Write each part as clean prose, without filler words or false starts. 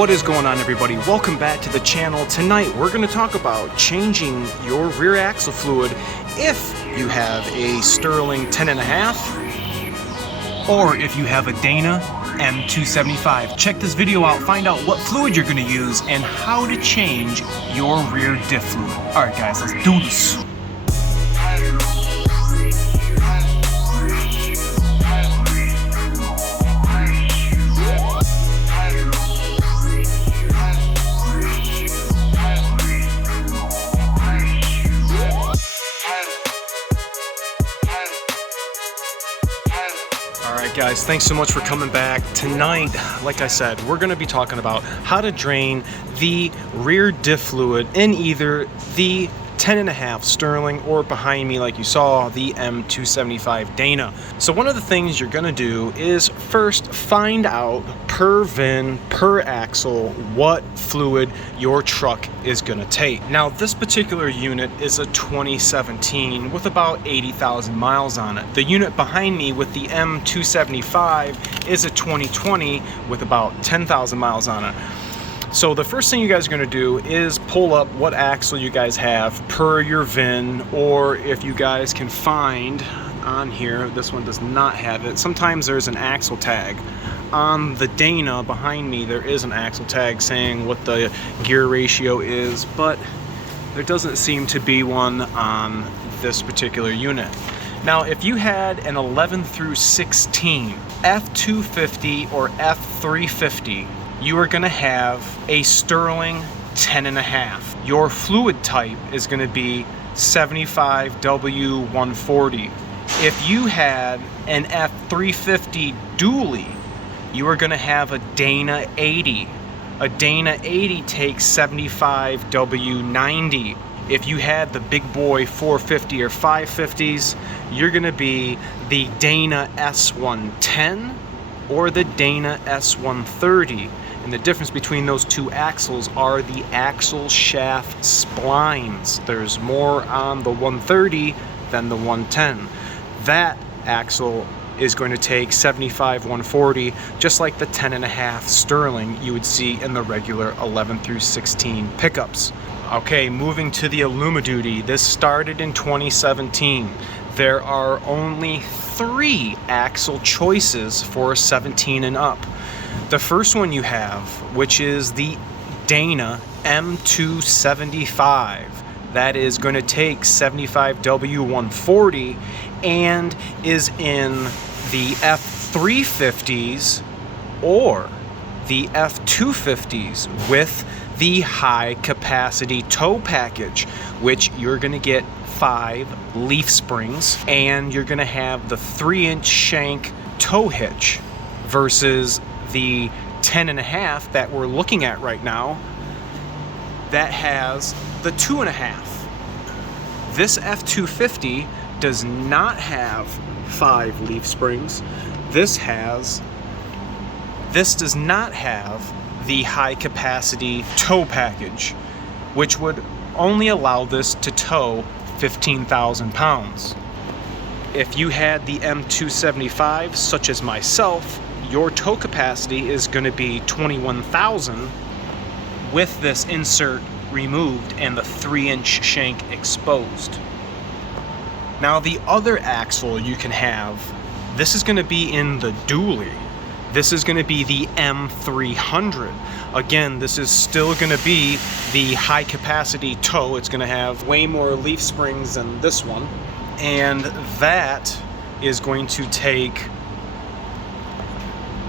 What is going on, everybody? Welcome back to the channel. Tonight we're going to talk about changing your rear axle fluid if you have a Sterling 10.5 or if you have a Dana M275. Check this video out, find out what fluid you're going to use and how to change your rear diff fluid. Alright guys, let's do this. Alright guys, thanks so much for coming back. Tonight, like I said, we're going to be talking about how to drain the rear diff fluid in either the 10.5 Sterling or behind me, like you saw, the M275 Dana. So one of the things you're going to do is first find out per VIN, per axle, what fluid your truck is going to take. Now this particular unit is a 2017 with about 80,000 miles on it. The unit behind me with the M275 is a 2020 with about 10,000 miles on it. So the first thing you guys are going to do is pull up what axle you guys have per your VIN, or if you guys can find on here, this one does not have it. Sometimes there's an axle tag. On the Dana behind me, there is an axle tag saying what the gear ratio is, but there doesn't seem to be one on this particular unit. Now, if you had an 11 through 16 F250 or F350, you are going to have a Sterling 10.5. Your fluid type is going to be 75W140. If you had an F350 dually, you are going to have a Dana 80. A Dana 80 takes 75W90. If you had the big boy 450 or 550s, you're going to be the Dana S110 or the Dana S130. And the difference between those two axles are the axle shaft splines. There's more on the 130 than the 110. That axle is going to take 75/140, just like the 10.5 Sterling you would see in the regular 11 through 16 pickups. Okay, moving to the Superduty. This started in 2017. There are only 3 axle choices for a 17 and up. The first one you have, which is the Dana M275, that is going to take 75W140 and is in the F350s or the F250s with the high capacity tow package, which you're going to get 5 leaf springs and you're going to have the 3-inch shank tow hitch versus the 10.5 that we're looking at right now that has the 2.5. This F250 does not have 5 leaf springs. This does not have the high capacity tow package, which would only allow this to tow 15,000 pounds. If you had the M275, such as myself, your tow capacity is going to be 21,000 with this insert removed and the 3-inch shank exposed. Now the other axle you can have, this is going to be in the dually. This is going to be the M300. Again, this is still going to be the high capacity tow. It's going to have way more leaf springs than this one. And that is going to take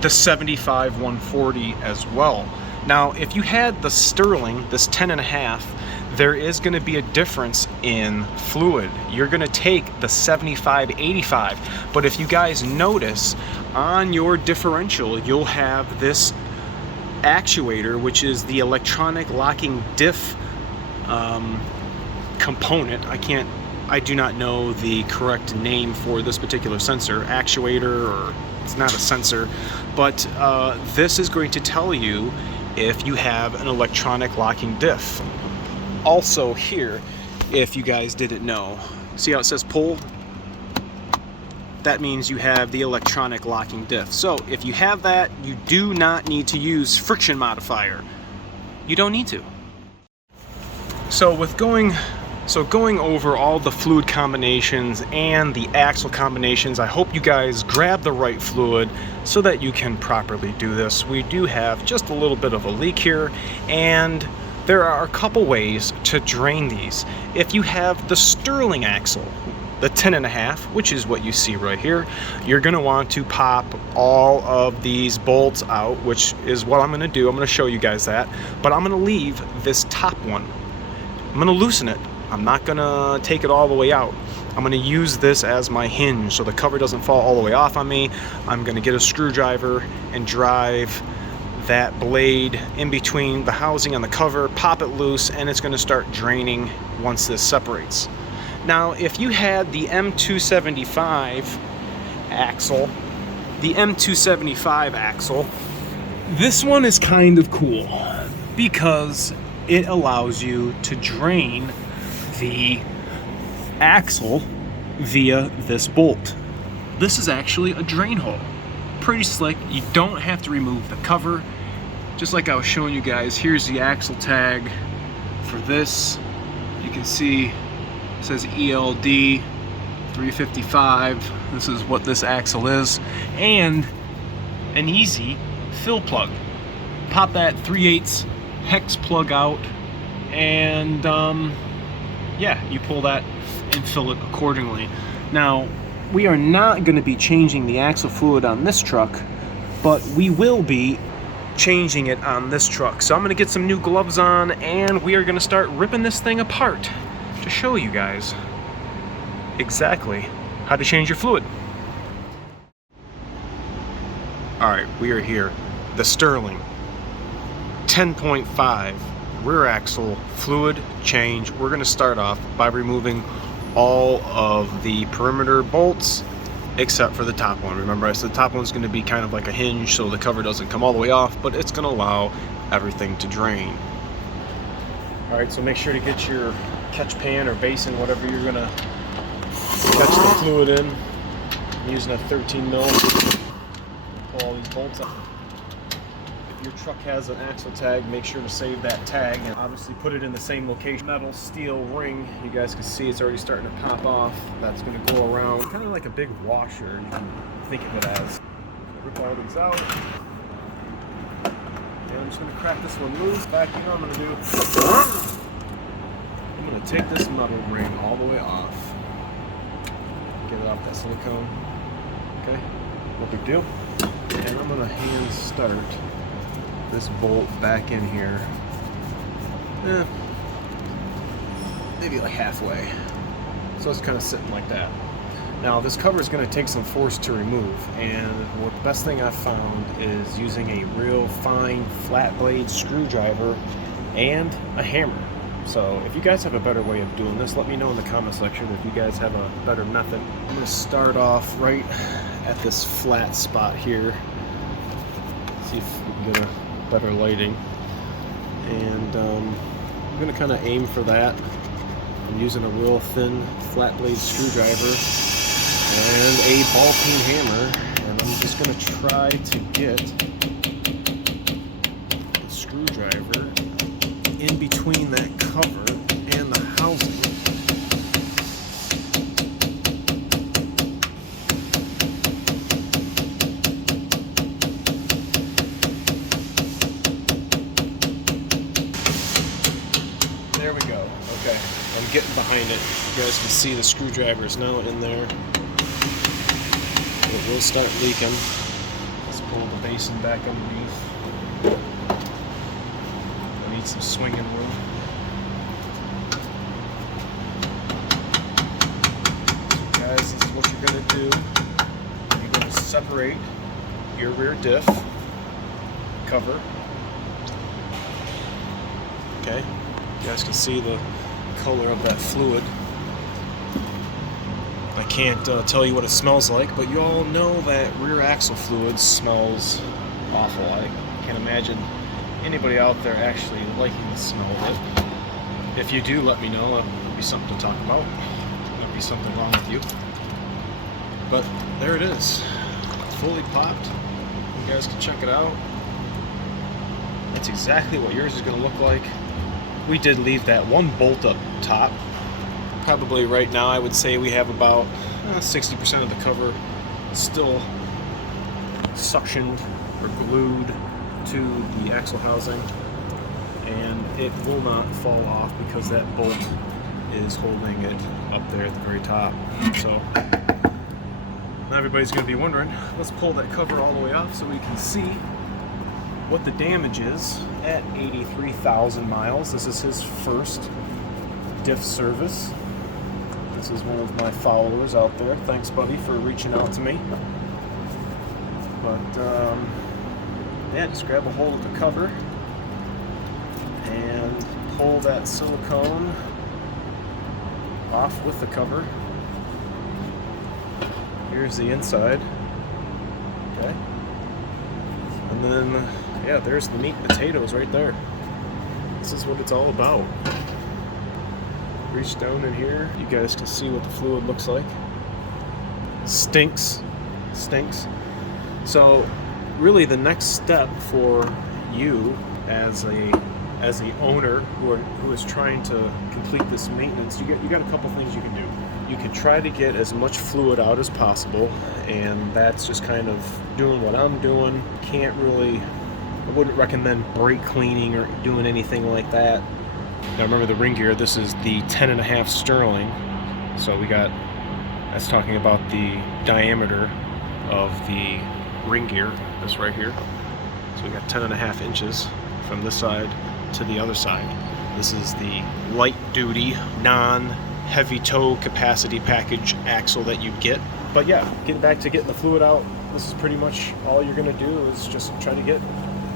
the 75/140 as well. Now, if you had the Sterling, this 10.5, there is going to be a difference in fluid. You're going to take the 75/85, but if you guys notice, on your differential, you'll have this actuator, which is the electronic locking diff component. I do not know the correct name for this particular sensor, actuator, or it's not a sensor, but this is going to tell you if you have an electronic locking diff. Also here, if you guys didn't know, see how it says pull? that means you have the electronic locking diff. So if you have that, you do not need to use friction modifier. You don't need to. So going over all the fluid combinations and the axle combinations, I hope you guys grab the right fluid so that you can properly do this. We do have just a little bit of a leak here, and there are a couple ways to drain these. If you have the Sterling axle, the 10.5, which is what you see right here, you're gonna want to pop all of these bolts out, which is what I'm gonna do. I'm gonna show you guys that, but I'm gonna leave this top one. I'm gonna loosen it. I'm not gonna take it all the way out. I'm gonna use this as my hinge so the cover doesn't fall all the way off on me. I'm gonna get a screwdriver and drive that blade in between the housing on the cover, pop it loose, and it's gonna start draining once this separates. Now, if you had the M275 axle, this one is kind of cool because it allows you to drain the axle via this bolt. This is actually a drain hole. Pretty slick. You don't have to remove the cover. Just like I was showing you guys, here's the axle tag for this. You can see it says ELD 355. This is what this axle is. And an easy fill plug. Pop that 3/8 hex plug out, and yeah, you pull that and fill it accordingly. Now, we are not going to be changing the axle fluid on this truck, but we will be changing it on this truck. So I'm going to get some new gloves on, and we are going to start ripping this thing apart to show you guys exactly how to change your fluid. Alright, we are here. The Sterling 10.5 rear axle fluid change. We're going to start off by removing all of the perimeter bolts except for the top one. Remember, I said the top one's going to be kind of like a hinge so the cover doesn't come all the way off, but it's going to allow everything to drain. Alright, so make sure to get your catch pan or basin, whatever you're going to catch the fluid in. I'm using a 13 mil. Pull all these bolts up. If your truck has an axle tag, make sure to save that tag and obviously put it in the same location. Metal steel ring, you guys can see it's already starting to pop off. That's going to go around, kind of like a big washer, you can think of it as. Rip all these out. And I'm just going to crack this one loose. Back here, I'm going to take this metal ring all the way off. Get it off that silicone. Okay, no big deal. And I'm going to hand start this bolt back in here. Maybe like halfway. So it's kind of sitting like that. Now this cover is going to take some force to remove, and the best thing I've found is using a real fine flat blade screwdriver and a hammer. So if you guys have a better way of doing this, let me know in the comment section if you guys have a better method. I'm going to start off right at this flat spot here. See if we can get a better lighting. And I'm going to kind of aim for that. I'm using a real thin flat blade screwdriver and a ball peen hammer. And I'm just going to try to get the screwdriver in between that cover and the housing. There we go. Okay, I'm getting behind it. You guys can see the screwdriver is now in there. It will start leaking. Let's pull the basin back underneath. Some swinging room. So guys, this is what you're going to do. You're going to separate your rear diff cover. Okay, you guys can see the color of that fluid. I can't tell you what it smells like, but you all know that rear axle fluid smells awful. I can't imagine anybody out there actually liking the smell of it. If you do, let me know. It would be something to talk about. Might be something wrong with you. But there it is, fully popped. You guys can check it out. That's exactly what yours is going to look like. We did leave that one bolt up top. Probably right now I would say we have about 60% of the cover still suctioned or glued to the axle housing, and it will not fall off because that bolt is holding it up there at the very top. So now everybody's going to be wondering, let's pull that cover all the way off so we can see what the damage is at 83,000 miles. This is his first diff service. This is one of my followers out there. Thanks, buddy, for reaching out to me. But yeah, just grab a hold of the cover and pull that silicone off with the cover. Here's the inside. Okay. And then, yeah, there's the meat and potatoes right there. This is what it's all about. Reach down in here. You guys can see what the fluid looks like. Stinks. So really the next step for you as the owner who is trying to complete this maintenance, you got a couple things you can do. You can try to get as much fluid out as possible, and that's just kind of doing what I'm doing. I wouldn't recommend brake cleaning or doing anything like that. Now remember the ring gear, this is the 10.5 Sterling. So that's talking about the diameter of the ring gear, this right here. So we got 10.5 inches from this side to the other side. This is the light duty, non-heavy tow capacity package axle that you get. But yeah, getting back to getting the fluid out, this is pretty much all you're gonna do is just try to get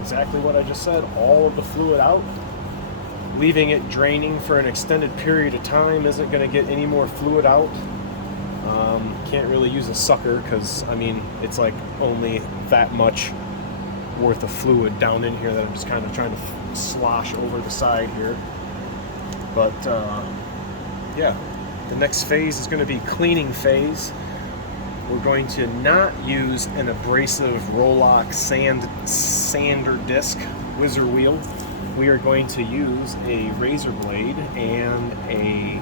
exactly what I just said, all of the fluid out. Leaving it draining for an extended period of time isn't going to get any more fluid out. Can't really use a sucker because, I mean, it's like only that much worth of fluid down in here that I'm just kind of trying to slosh over the side here. But yeah, the next phase is going to be cleaning phase. We're going to not use an abrasive Rolock sander disc whizzer wheel. We are going to use a razor blade and a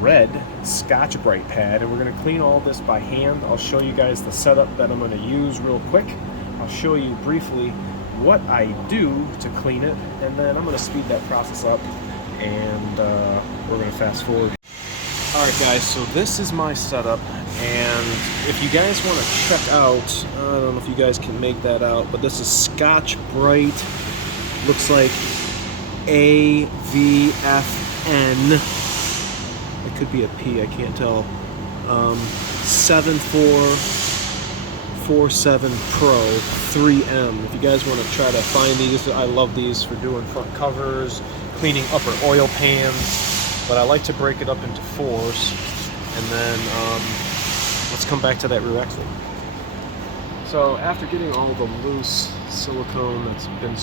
red Scotch-Brite pad, and we're going to clean all this by hand. I'll show you guys the setup that I'm going to use real quick. I'll show you briefly what I do to clean it, and then I'm going to speed that process up, and we're going to fast forward. Alright guys, so this is my setup, and if you guys want to check out, I don't know if you guys can make that out, but this is Scotch-Brite. Looks like AVFN. It could be a P, I can't tell. 7447 Pro 3M. If you guys want to try to find these, I love these for doing front covers, cleaning upper oil pans, but I like to break it up into fours. And then let's come back to that rear axle. So after getting all the loose silicone that's been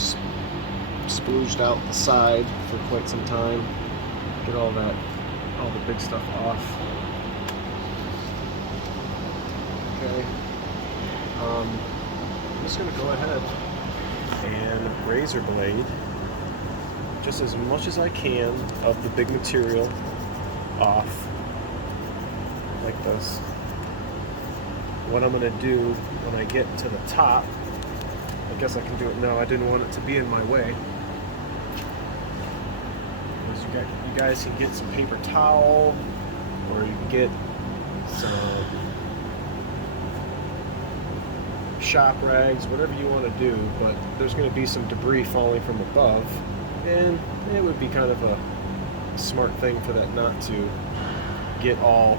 splooged out the side for quite some time, get all the big stuff off. Okay, I'm just going to go ahead and razor blade just as much as I can of the big material off like this. What I'm going to do when I get to the top, I guess I can do it now, I didn't want it to be in my way, you guys can get some paper towel, or you can get some shop rags, whatever you want to do, but there's going to be some debris falling from above, and it would be kind of a smart thing for that knot to get all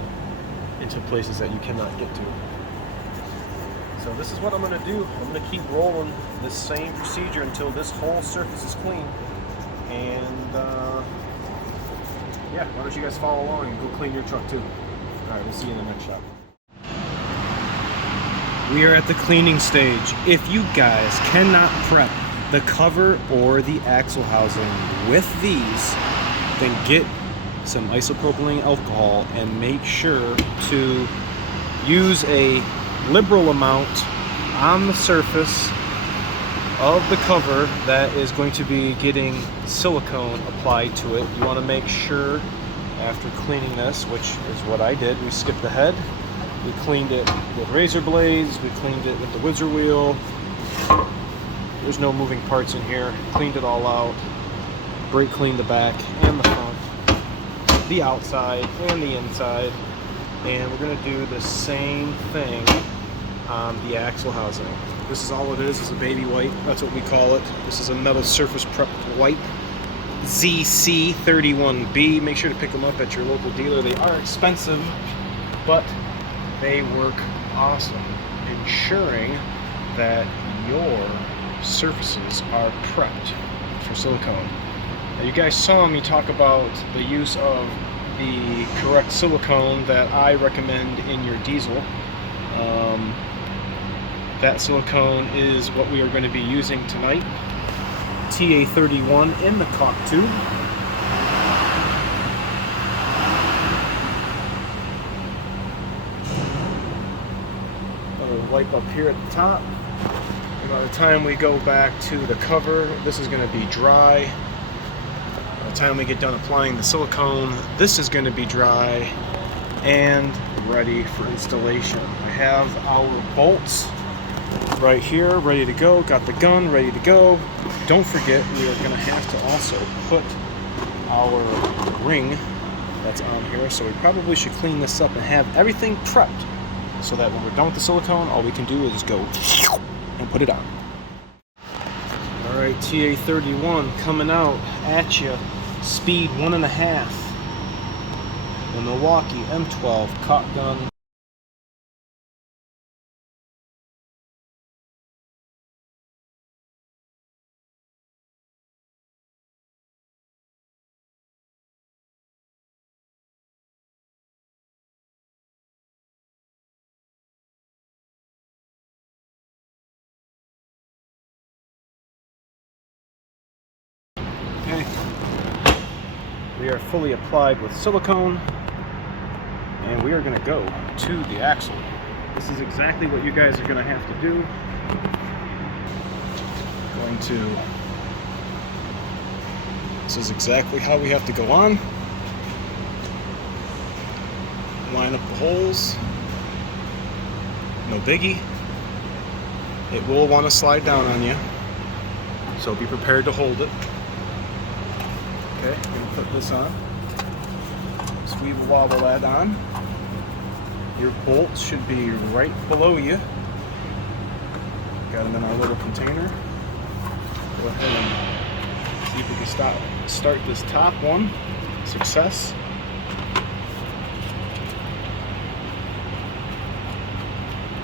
into places that you cannot get to. So this is what I'm going to do. I'm going to keep rolling this same procedure until this whole surface is clean. And yeah, why don't you guys follow along and go clean your truck too. Alright, we'll see you in the next shot. We are at the cleaning stage. If you guys cannot prep the cover or the axle housing with these, then get some isopropylene alcohol and make sure to use a liberal amount on the surface of the cover that is going to be getting silicone applied to it. You want to make sure after cleaning this, which is what I did, we skipped ahead. We cleaned it with razor blades, we cleaned it with the whizzer wheel. There's no moving parts in here. Cleaned it all out. Brake cleaned the back and the front, the outside and the inside. And we're going to do the same thing on the axle housing. This is all it is a baby wipe. That's what we call it. This is a metal surface prep wipe. ZC31B. Make sure to pick them up at your local dealer. They are expensive, but they work awesome, ensuring that your surfaces are prepped for silicone. Now, you guys saw me talk about the use of the correct silicone that I recommend in your diesel. That silicone is what we are going to be using tonight. TA31 in the caulk tube. Another wipe up here at the top. And by the time we go back to the cover, this is going to be dry. By the time we get done applying the silicone, this is going to be dry and ready for installation. I have our bolts right here, ready to go. Got the gun ready to go. Don't forget, we are going to have to also put our ring that's on here, so we probably should clean this up and have everything prepped so that when we're done with the silicone, all we can do is go and put it on. Alright, TA31 coming out at you, speed 1.5. The Milwaukee M12 caulk gun. Okay, we are fully applied with silicone, and we are going to go to the axle. This is exactly what you guys are going to have to do. This is exactly how we have to go on. Line up the holes. No biggie. It will want to slide down on you, so be prepared to hold it. Okay, I'm going to put this on. Sweeble wobble that on. Your bolts should be right below you. Got them in our little container. Go ahead and see if we can start this top one. Success.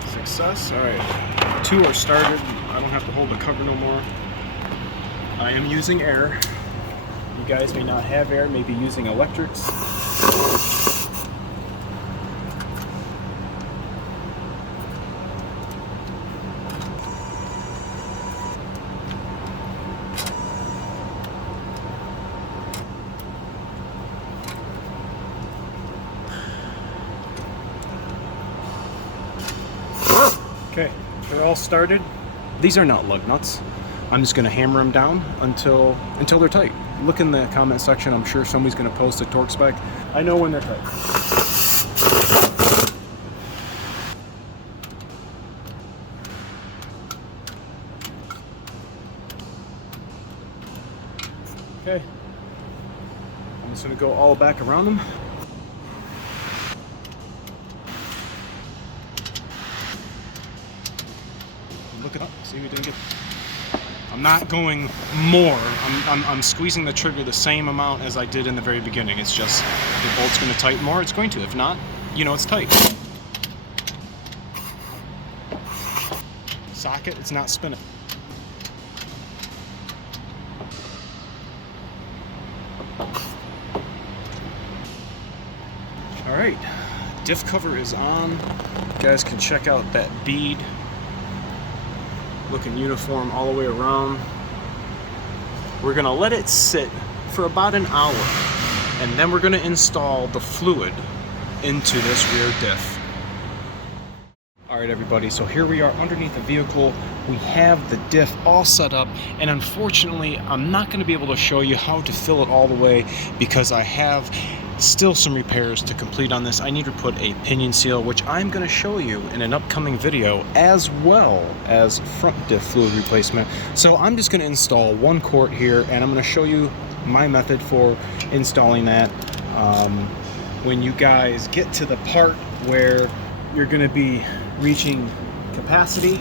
Success. Alright, 2 are started. I don't have to hold the cover no more. I am using air. You guys may not have air, may be using electrics. Okay, they're all started. These are not lug nuts. I'm just going to hammer them down until they're tight. Look in the comment section. I'm sure somebody's going to post a torque spec. I know when they're tight. Okay. I'm just going to go all back around them. Look it up. See, we didn't get. I'm not going more. I'm squeezing the trigger the same amount as I did in the very beginning. It's just the bolt's going to tighten more. It's going to. If not, you know it's tight. Socket. It's not spinning. All right. Diff cover is on. You guys can check out that bead. Looking uniform all the way around. We're gonna let it sit for about an hour, and then we're gonna install the fluid into this rear diff. All right, everybody, so here we are underneath the vehicle. We have the diff all set up, and unfortunately, I'm not going to be able to show you how to fill it all the way because I have still some repairs to complete on this. I need to put a pinion seal, which I'm going to show you in an upcoming video, as well as front diff fluid replacement. So I'm just going to install one quart here, and I'm going to show you my method for installing that. When you guys get to the part where you're going to be reaching capacity,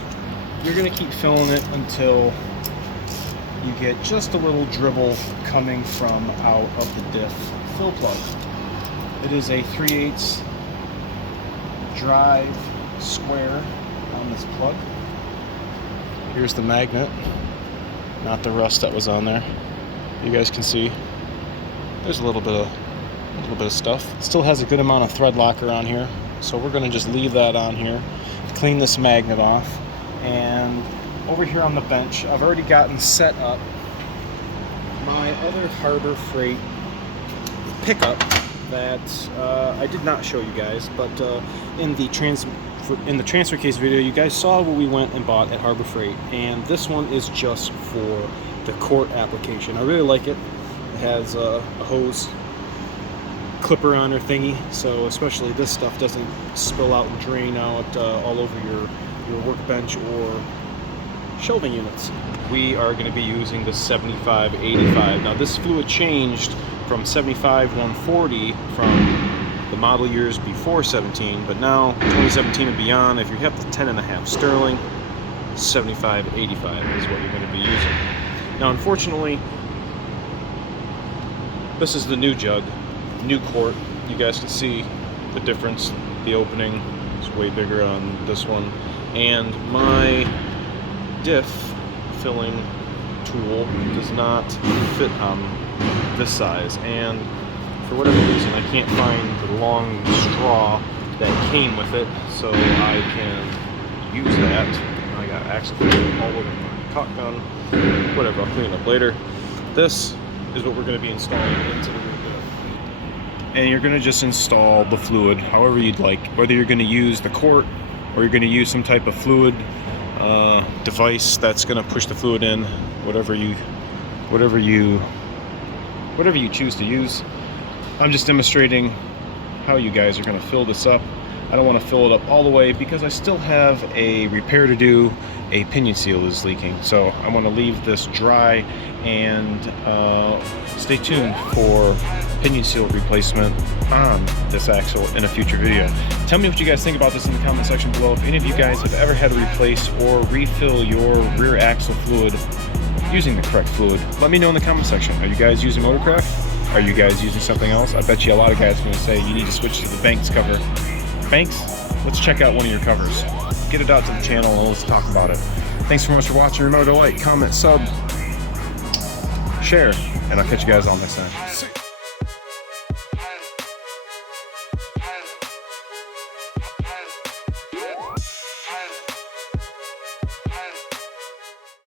you're going to keep filling it until you get just a little dribble coming from out of the diff fill plug. It is a 3/8 drive square on this plug. Here's the magnet, not the rust that was on there. You guys can see there's a little bit of stuff. It still has a good amount of thread locker on here, so we're going to just leave that on here. Clean this magnet off, and over here on the bench I've already gotten set up my other Harbor Freight pickup that I did not show you guys, but in the transfer case video you guys saw what we went and bought at Harbor Freight, and this one is just for the quart application. I really like it. It has a hose clipper on her thingy, so especially this stuff doesn't spill out and drain out all over your workbench or shelving units. We are going to be using the 7585. Now this fluid changed from 75-140 from the model years before 17, but now 2017 and beyond, if you have the 10.5 Sterling, 7585 is what you're going to be using. Now unfortunately, this is the new jug, new quart. You guys can see the difference. The opening is way bigger on this one, and my diff filling tool does not fit on this size, and for whatever reason I can't find the long straw that came with it, so I can use that. I got axle all over my caulk gun. Whatever, I'll clean it up later. This is what we're going to be installing into the rear diff. And you're going to just install the fluid however you'd like, whether you're going to use the quart or you're going to use some type of fluid device that's going to push the fluid in, whatever you choose to use. I'm just demonstrating how you guys are going to fill this up. I don't want to fill it up all the way because I still have a repair to do. A pinion seal is leaking, so I want to leave this dry, and stay tuned for pinion seal replacement on this axle in a future video. Tell me what you guys think about this in the comment section below. If any of you guys have ever had to replace or refill your rear axle fluid using the correct fluid, let me know in the comment section. Are you guys using Motorcraft? Are you guys using something else? I bet you a lot of guys are going to say you need to switch to the Banks cover. Banks, let's check out one of your covers. Get it out to the channel and let's talk about it. Thanks so much for watching. Remember to like, comment, sub, share, and I'll catch you guys all next time.